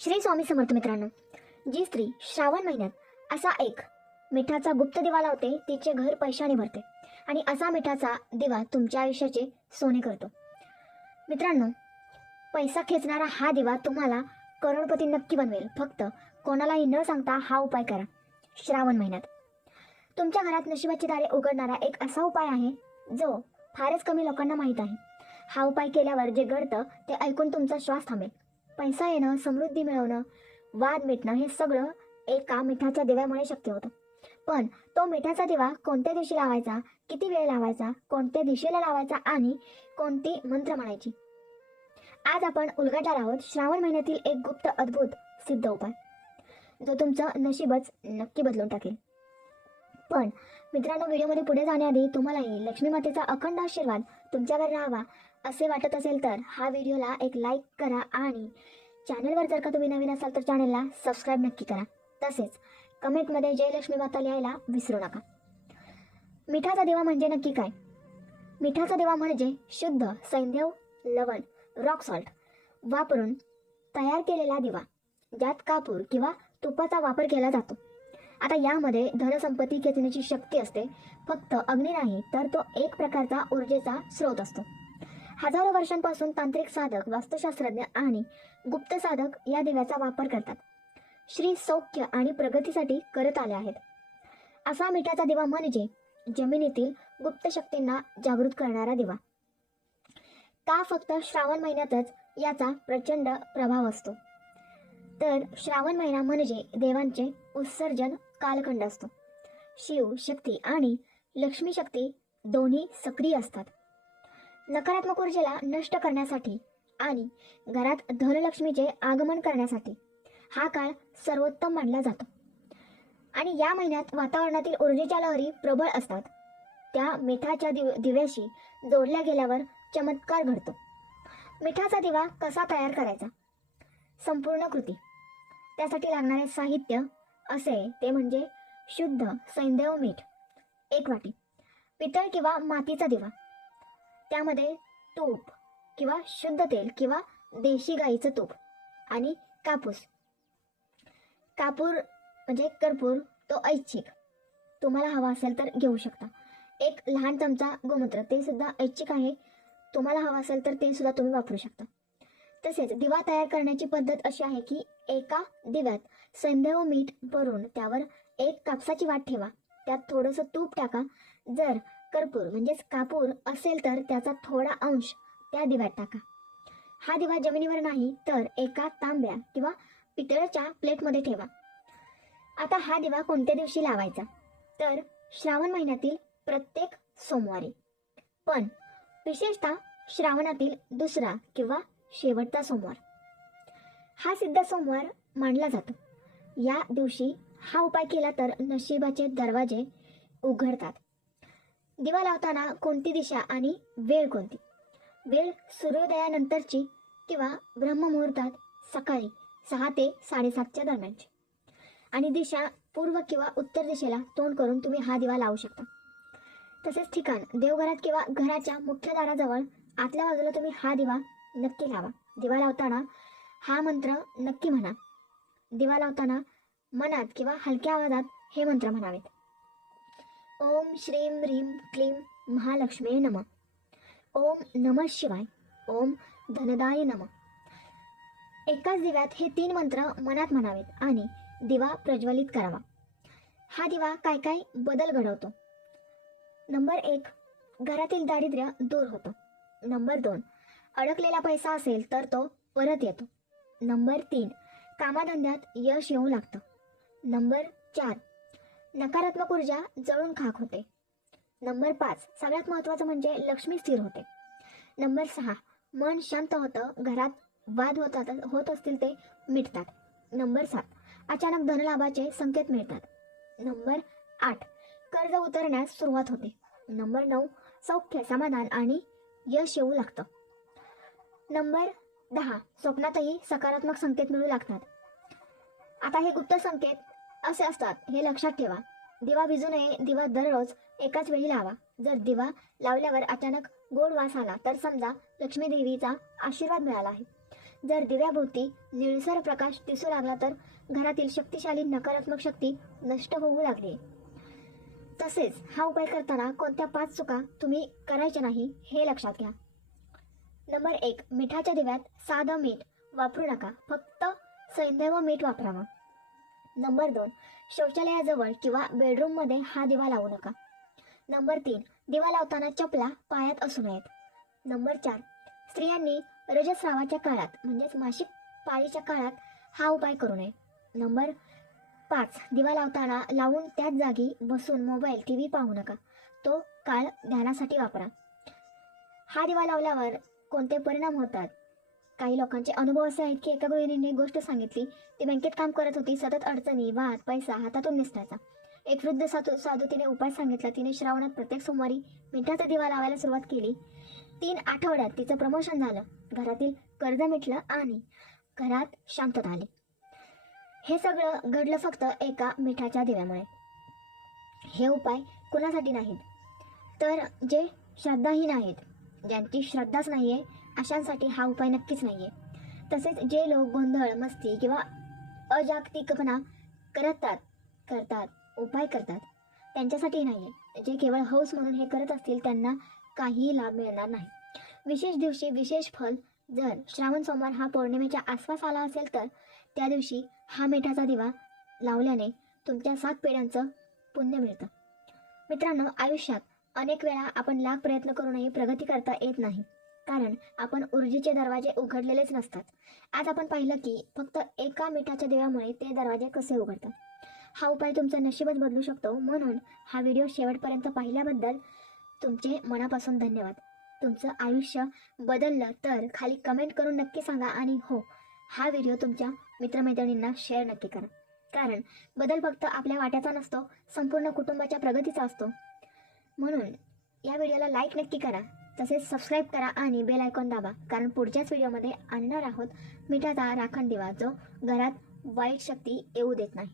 श्री स्वामी समर्थ मित्रांनो, जी स्त्री श्रावण महिन्यात असा एक मिठाचा गुप्त दिवा लावते तिचे घर पैशाने भरते आणि असा मिठाचा दिवा तुमच्या आयुष्याचे सोने करतो. मित्रांनो, पैसा खेचणारा हा दिवा तुम्हाला करोडपती नक्की बनवेल. फक्त कोणालाही न सांगता हा उपाय करा. श्रावण महिन्यात तुमच्या घरात नशिबाची दारे उघडणारा एक असा उपाय आहे जो फारच कमी लोकांना माहीत आहे. हा उपाय केल्यावर जे घडतं ते ऐकून तुमचा श्वास थांबेल. पैसा येणं, समृद्धी मिळवणं, वाद मिटणं हे सगळं एका मिठाच्या दिव्यामुळे शक्य होतं. पण तो मिठाचा दिवा कोणत्या दिवशी लावायचा, किती वेळ लावायचा, कोणत्या दिशेला लावायचा आणि कोणती मंत्र म्हणायची, आज आपण उलगडणार आहोत. श्रावण महिन्यातील एक गुप्त अद्भुत सिद्ध उपाय जो तुमचं नशीबच नक्की बदलून टाकेल. पण मित्रांनो, व्हिडिओमध्ये पुढे जाण्याआधी तुम्हालाही लक्ष्मी मातेचा अखंड आशीर्वाद तुमच्यावर राहावा असे वाटत असेल तर हा व्हिडिओला एक लाईक करा आणि चॅनलवर जर का तुम्ही नवीन असाल तर चॅनलला सबस्क्राईब नक्की करा. तसेच कमेंटमध्ये जय लक्ष्मी माता लिहायला विसरू नका. मिठाचा दिवा म्हणजे नक्की काय? मिठाचा दिवा म्हणजे शुद्ध सैंधव लवण रॉक सॉल्ट वापरून तयार केलेला दिवा ज्यात कापूर किंवा तुपाचा वापर केला जातो. आता यामध्ये धनसंपत्ती खेचण्याची शक्ती असते. फक्त अग्नी नाही तर तो एक प्रकारचा ऊर्जेचा स्रोत असतो. हजारो वर्षांपासून तांत्रिक साधक, वास्तुशास्त्रज्ञ आणि गुप्त साधक या दिव्याचा वापर करतात. श्री सौख्य आणि प्रगतीसाठी करत आले आहेत. असा मिठाचा दिवा म्हणजे जमिनीतील गुप्त शक्तींना जागृत करणारा दिवा. का फक्त श्रावण महिन्यातच याचा प्रचंड प्रभाव असतो? तर श्रावण महिना म्हणजे देवांचे उत्सर्जन कालखंड असतो. शिव शक्ती आणि लक्ष्मी शक्ती दोन्ही सक्रिय असतात. नकारात्मक ऊर्जेला नष्ट करण्यासाठी आणि घरात धनलक्ष्मीचे आगमन करण्यासाठी हा काळ सर्वोत्तम मानला जातो. आणि या महिन्यात वातावरणातील ऊर्जेच्या लहरी प्रबळ असतात. त्या मिठाच्या दिव्याशी जोडल्या गेल्यावर चमत्कार घडतो. मिठाचा दिवा कसा तयार करायचा? संपूर्ण कृती. त्यासाठी लागणारे साहित्य असे ते म्हणजे शुद्ध सैंधव मीठ 1 वाटी, पितळ किंवा मातीचा दिवा, त्यामध्ये तूप किंवा शुद्ध तेल किंवा देशी गाईचं तूप आणि कापूस. कापूर म्हणजे कर्पूर, तो ऐच्छिक, तुम्हाला हवा असेल तर घेऊ शकता. 1 लहान चमचा गोमूत्र, ते सुद्धा ऐच्छिक आहे, तुम्हाला हवा असेल तर ते सुद्धा तुम्ही वापरू शकता. तसेच दिवा तयार करण्याची पद्धत अशी आहे की एका दिव्यात सैंधव मीठ भरून त्यावर 1 कापसाची वाट ठेवा. त्यात थोडंसं तूप टाका. जर कर्पूर म्हणजेच कापूर असेल तर त्याचा थोडा अंश त्या दिव्यात टाका. हा दिवा जमिनीवर नाही तर एका तांब्या किंवा पितळाच्या प्लेटमध्ये ठेवा. आता हा दिवा कोणत्या दिवशी लावायचा? तर श्रावण महिन्यातील प्रत्येक सोमवारी, पण विशेषतः श्रावणातील दुसरा किंवा शेवटचा सोमवार हा सिद्ध सोमवार मानला जातो. या दिवशी हा उपाय केला तर नशिबाचे दरवाजे उघडतात. दिवा लावताना कोणती दिशा आणि वेळ कोणती? वेळ सूर्योदयानंतरची किंवा ब्रह्ममुहूर्तात सकाळी 6 ते 7:30च्या दरम्यानची. आणि दिशा पूर्व किंवा उत्तर दिशेला तोंड करून तुम्ही हा दिवा लावू शकता. तसेच ठिकाण देवघरात किंवा घराच्या मुख्य दाराजवळ आतल्या बाजूला तुम्ही हा दिवा नक्की लावा. दिवा लावताना हा मंत्र नक्की म्हणा. दिवा लावताना मनात किंवा हलक्या आवाजात हे मंत्र म्हणावेत. ओम श्रीम ह्रीम क्लीम महालक्ष्मी नमः. ओम नमः शिवाय. ओम धनदाय नमः. एकाच दिव्यात हे 3 मंत्र मनात म्हणावेत आणि दिवा प्रज्वलित करावा. हा दिवा काय काय बदल घडवतो? नंबर 1, घरातील दारिद्र्य दूर होतं. नंबर 2, अडकलेला पैसा असेल तर तो परत येतो. नंबर 3, कामाधंद्यात यश येऊ लागतं. नंबर 4, नकारात्मक ऊर्जा जळून खाक होते. नंबर 5, सगळ्यात महत्त्वाचं म्हणजे लक्ष्मी स्थिर होते. नंबर 6, मन शांत होतं. घरात वाद होत असतील ते मिटतात. नंबर 7, अचानक धनलाभाचे संकेत मिळतात. नंबर 8, कर्ज उतरण्यास सुरुवात होते. नंबर 9, सौख्य, समाधान आणि यश येऊ लागतं. नंबर 10, स्वप्नातही सकारात्मक संकेत मिळू लागतात. आता हे गुप्त संकेत असे असतात हे लक्षात ठेवा. दिवा विझू नये. दिवा दररोज एकाच वेळी लावा. जर दिवा लावल्यावर अचानक गोड वास आला तर समजा लक्ष्मी देवीचा आशीर्वाद मिळाला आहे. जर दिव्याभोवती निळसर प्रकाश दिसू लागला तर घरातील शक्तिशाली नकारात्मक शक्ती नष्ट होऊ लागली. तसेच हा उपाय करताना कोणत्या 5 चुका तुम्ही करायच्या नाही हे लक्षात घ्या. नंबर 1, मिठाच्या दिव्यात साधं मीठ वापरू नका, फक्त सैंधव मीठ वापरावं. नंबर 2, शौचालयाजवळ किंवा बेडरूममध्ये हा दिवा लावू नका. नंबर 3, दिवा लावताना चपला पायात असू नयेत. नंबर 4, स्त्रियांनी रजस्रावाच्या काळात म्हणजेच मासिक पाळीच्या काळात हा उपाय करू नये. नंबर 5, दिवा लावताना लावून त्याच जागी बसून मोबाईल टीव्ही पाहू नका, तो काळ ध्यानासाठी वापरा. हा दिवा लावल्यावर कोणते परिणाम होतात? काही लोकांचे अनुभव असे आहेत की एका गृहिणीने गोष्ट सांगितली. ती बँकेत काम करत होती. सतत अडचणी, वाद, पैसा हातातून निसटायचा. एक वृद्ध साधू तिने उपाय सांगितला. तिने श्रावणात प्रत्येक सोमवारी मिठाचा दिवा लावायला सुरुवात केली. 3 आठवड्यात तिचं प्रमोशन झालं, घरातील कर्ज मिटलं आणि घरात शांतता आली. हे सगळं घडलं फक्त एका मिठाच्या दिव्यामुळे. हे उपाय कुणासाठी नाहीत तर जे श्रद्धाहीन आहेत, ज्यांची श्रद्धाच नाहीये अशांसाठी हा उपाय नक्कीच नाहीये. तसेच जे लोक गोंधळ, मस्ती किंवा अजागतिकपणा उपाय करतात त्यांच्यासाठी नाहीये. जे केवळ हौस म्हणून हे करत असतील त्यांना काही लाभ मिळणार नाही. विशेष दिवशी विशेष फल. जर श्रावण सोमवार हा पौर्णिमेच्या आसपास आला असेल तर त्या दिवशी हा मिठाचा दिवा लावल्याने तुमच्या 7 पिढ्यांचं पुण्य मिळतं. मित्रांनो, आयुष्यात अनेक वेळा आपण लाख प्रयत्न करूनही प्रगती करता येत नाही, कारण आपण ऊर्जेचे दरवाजे उघडलेलेच नसतात. आज आपण पाहिलं की फक्त एका मिठाच्या दिव्यामुळे ते दरवाजे कसे उघडतात. हा उपाय तुमचं नशीबच बदलू शकतो. म्हणून हा व्हिडिओ शेवटपर्यंत पाहिल्याबद्दल तुमचे मनापासून धन्यवाद. तुमचं आयुष्य बदललं तर खाली कमेंट करून नक्की सांगा. आणि हो, हा व्हिडिओ तुमच्या मित्रमैत्रिणींना शेअर नक्की करा, कारण बदल फक्त आपल्या वाट्याचा नसतो, संपूर्ण कुटुंबाच्या प्रगतीचा असतो. म्हणून या व्हिडिओला लाईक नक्की करा, तसेच सबस्क्राईब करा आणि बेल आयकॉन दाबा, कारण पुढच्याच व्हिडिओमध्ये आणणार आहोत मिठाचा राखण दिवा जो घरात वाईट शक्ती येऊ देत नाही.